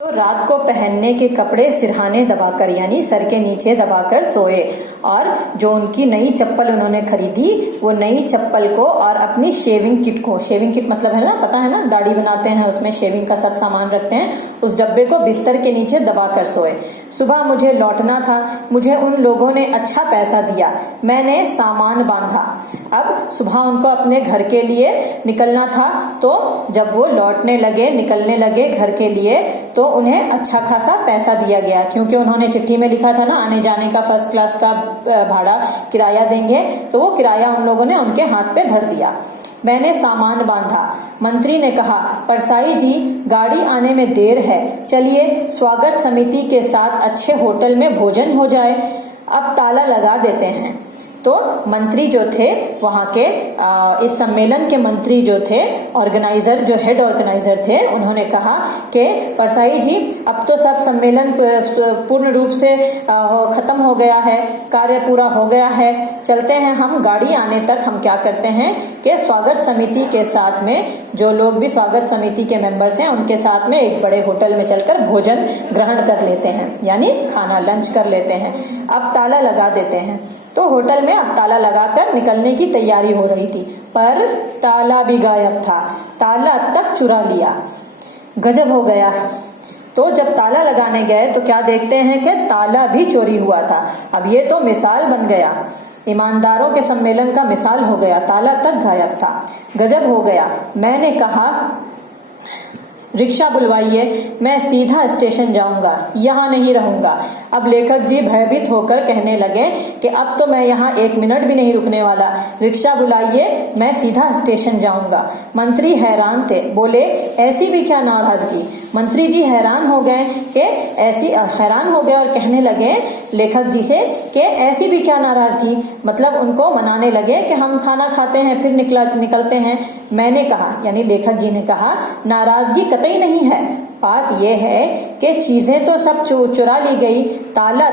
तो रात को पहनने के कपड़े सिरहाने दबाकर यानी सर के नीचे दबाकर सोए और जो उनकी नई चप्पल उन्होंने खरीदी वो नई चप्पल को और अपनी शेविंग किट को, शेविंग किट मतलब है ना, पता है ना, दाढ़ी बनाते हैं उसमें शेविंग का सब सामान रखते हैं, उस डब्बे को बिस्तर के नीचे दबाकर सोए। सुबह मुझे लौटना था, मुझे उन लोगों ने अच्छा पैसा दिया, मैंने सामान बांधा। अब सुबह उनको अपने घर के लिए निकलना था, तो जब वो लौटने लगे, निकलने लगे घर के लिए, तो उन्हें अच्छा खासा पैसा दिया गया, क्योंकि उन्होंने चिट्ठी में लिखा था ना आने जाने का फर्स्ट क्लास का भाड़ा किराया देंगे, तो वो किराया उन लोगों ने उनके हाथ पे धर दिया। मैंने सामान बांधा। मंत्री ने कहा, परसाई जी गाड़ी आने में देर है, चलिए स्वागत समिति के साथ अच्छे होटल में भोजन हो जाए, अब ताला लगा देते हैं। तो मंत्री जो थे वहाँ के इस सम्मेलन के मंत्री जो थे, ऑर्गेनाइजर जो हेड ऑर्गेनाइजर थे, उन्होंने कहा कि परसाई जी अब तो सब सम्मेलन पूर्ण रूप से खत्म हो गया है, कार्य पूरा हो गया है, चलते हैं हम गाड़ी आने तक हम क्या करते हैं कि स्वागत समिति के साथ में जो लोग भी स्वागत समिति के मेंबर्स हैं उनके साथ में एक बड़े होटल में चलकर भोजन ग्रहण कर लेते हैं, यानी खाना लंच कर लेते हैं, अब ताला लगा देते हैं। तो होटल में अब ताला लगाकर निकलने की तैयारी हो रही थी, पर ताला भी गायब था, ताला तक चुरा लिया। गजब हो गया। तो जब ताला लगाने गए तो क्या देखते हैं कि ताला भी चोरी हुआ था। अब ये तो मिसाल बन गया, ईमानदारों के सम्मेलन का मिसाल हो गया, ताला तक गायब था। गजब हो गया। मैंने कहा, रिक्शा बुलवाइए, मैं सीधा स्टेशन जाऊंगा, यहाँ नहीं रहूंगा। अब लेखक जी भयभीत होकर कहने लगे कि अब तो मैं यहाँ 1 मिनट भी नहीं रुकने वाला, रिक्शा बुलाइए, मैं सीधा स्टेशन जाऊंगा। मंत्री हैरान थे, बोले ऐसी भी क्या नाराजगी। मंत्री जी हैरान हो गए और कहने लगे लेखक जी से कि ऐसी भी क्या नाराजगी, मतलब उनको मनाने लगे कि हम खाना खाते हैं फिर निकलते हैं। मैंने कहा, यानी लेखक जी ने कहा, नाराजगी कतई नहीं है, बात यह है कि चीजें तो सब चुरा ली गई, ताला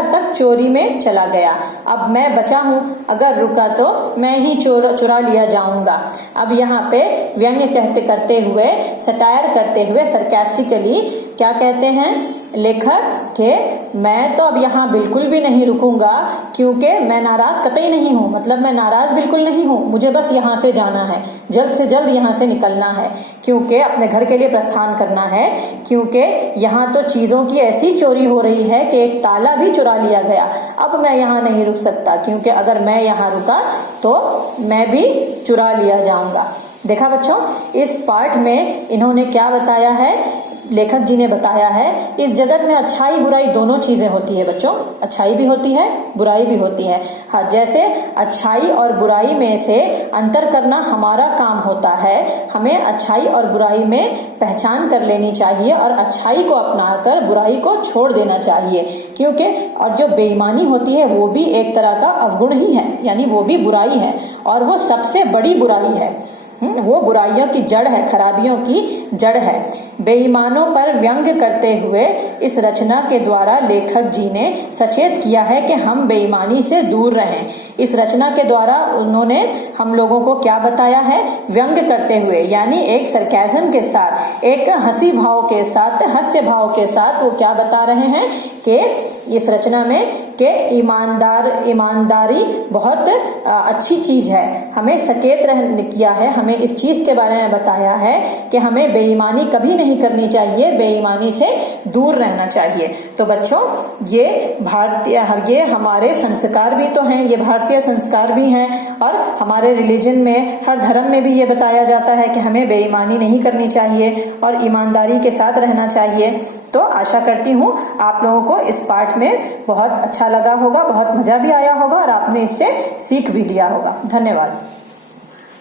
तक चोरी में चला गया। अब मैं बचा हूं, अगर रुका तो मैं ही चुरा लिया जाऊंगा। अब यहाँ पे व्यंग्य करते हुए, सटायर करते हुए, सरकास्टिकली क्या कहते हैं लेखक के, मैं तो अब यहाँ बिल्कुल भी नहीं रुकूंगा, क्योंकि मैं नाराज कतई नहीं हूँ, मतलब मैं नाराज बिल्कुल नहीं हूँ, मुझे बस यहाँ से जाना है, जल्द से जल्द यहाँ से निकलना है, क्योंकि अपने घर के लिए प्रस्थान करना है, क्योंकि यहाँ तो चीजों की ऐसी चोरी हो रही है कि एक ताला भी चुरा लिया गया। अब मैं यहाँ नहीं रुक सकता, क्योंकि अगर मैं यहाँ रुका तो मैं भी चुरा लिया जाऊंगा। देखा बच्चों, इस पाठ में इन्होंने क्या बताया है, लेखक जी ने बताया है, इस जगत में अच्छाई बुराई दोनों चीजें होती है बच्चों, अच्छाई भी होती है, बुराई भी होती है। हाँ, जैसे अच्छाई और बुराई में से अंतर करना हमारा काम होता है, हमें अच्छाई और बुराई में पहचान कर लेनी चाहिए और अच्छाई को अपनाकर बुराई को छोड़ देना चाहिए, क्योंकि और जो बेईमानी होती है वो भी एक तरह का अवगुण ही है, यानी वो भी बुराई है, और वो सबसे बड़ी बुराई है, वो बुराइयों की जड़ है, खराबियों की जड़ है। बेईमानों पर व्यंग्य करते हुए इस रचना के द्वारा लेखक जी ने सचेत किया है कि हम बेईमानी से दूर रहें। इस रचना के द्वारा उन्होंने हम लोगों को क्या बताया है, व्यंग्य करते हुए, यानी एक सरकाज़म के साथ, एक हंसी भाव के साथ, हास्य भाव के साथ वो क्या बता रहे हैं कि इस रचना में कि ईमानदारी बहुत अच्छी चीज है, हमें सचेत किया है, हमें इस चीज के बारे में बताया है कि हमें बेईमानी कभी नहीं करनी चाहिए, बेईमानी से दूर रहना चाहिए। तो बच्चों, ये हमारे संस्कार भी तो हैं, ये भारतीय संस्कार भी हैं, और हमारे रिलीजन में, हर धर्म में भी ये बताया जाता है कि हमें बेईमानी नहीं करनी चाहिए और ईमानदारी के साथ रहना चाहिए। तो आशा करती हूँ आप लोगों को इस पाठ में बहुत अच्छा लगा होगा, बहुत मजा भी आया होगा और आपने इससे सीख भी लिया होगा। धन्यवाद।